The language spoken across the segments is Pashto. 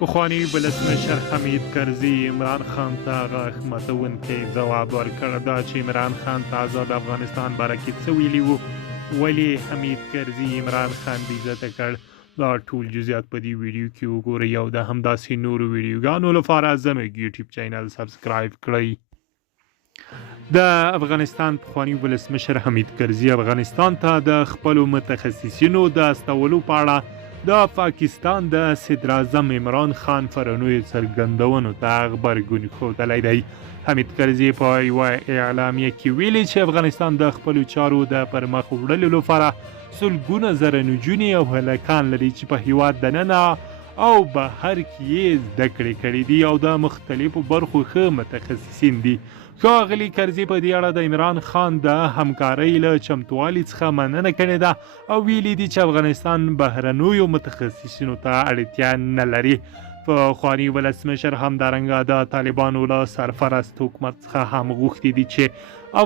پخواني ولسمشر حمید کرزي عمران خان ته غاښ ماتونکی ځواب ورکړ دا چې عمران خان ته آزاد افغانستان باره کې څه ویلي وو، ولې حمید کرزي عمران خان بې عزته کړ. دا ټول جزئیات په دې ویډیو کې وګورئ او د همداسې نورو ویډیوګانو لپاره زموږ یوټیوب چینل سبسکرایب کړئ. د افغانستان پخواني ولسمشر حمید کرزي افغانستان ته د خپلو متخصصینو د استولو په اړه د پاکستان د صدر اعظم عمران خان فرنوي څرګندونو ته غبرګون ښودلی دی. حمید کرزي په یوه اعلامیه کې ویلي چې افغانستان د خپلو چارو د پرمخ وړلو لپاره سلګونه زره نجونې او هلکان لري چې په هیواد دننه او بهر کې یې زده کړې کړي دي او د مختلفو برخو ښه متخصصین دي. ښاغلي کرزي په دې اړه د عمران خان د همکارۍ له چمتووالي څخه مننه کړې ده او ویلي دي چې افغانستان بهرنیو متخصصینو ته اړتیا نه لري. پخواني ولسمشر همدارنګه د طالبانو له سرپرست حکومت څخه هم غوښتي دي چې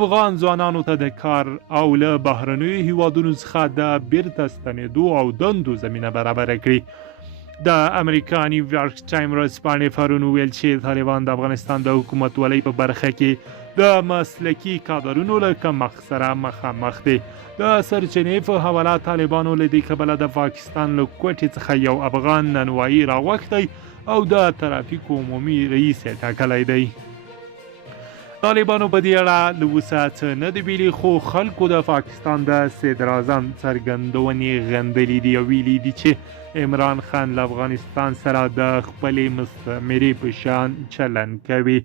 افغان ځوانانو ته د کار او له بهرنیو هیوادونو څخه د بیرته ستنېدو او دندو زمینه برابره کړي. د امریکا نیویارک ټایم ورځپاڼې پرون ویل چې طالبان د افغانستان د حکومتولۍ په برخه کې د مسلکي کادرونو له کمښت سره مخامخ دي. د سرچینې په حواله طالبانو له دې کبله د پاکستان له کوټې څخه یو افغان نانوایي راوغوښتی او د ترافیکو عمومي رئیس یې ټاکلی دی. طالبانو په دې اړه له اوسه څه نه دي ویلي، خو خلکو د پاکستان د صدر اعظم څرګندونې غندلي دي او ویلي دي چې عمران خان له افغانستان سره د خپلې مستعمرې په شان چلند کوي.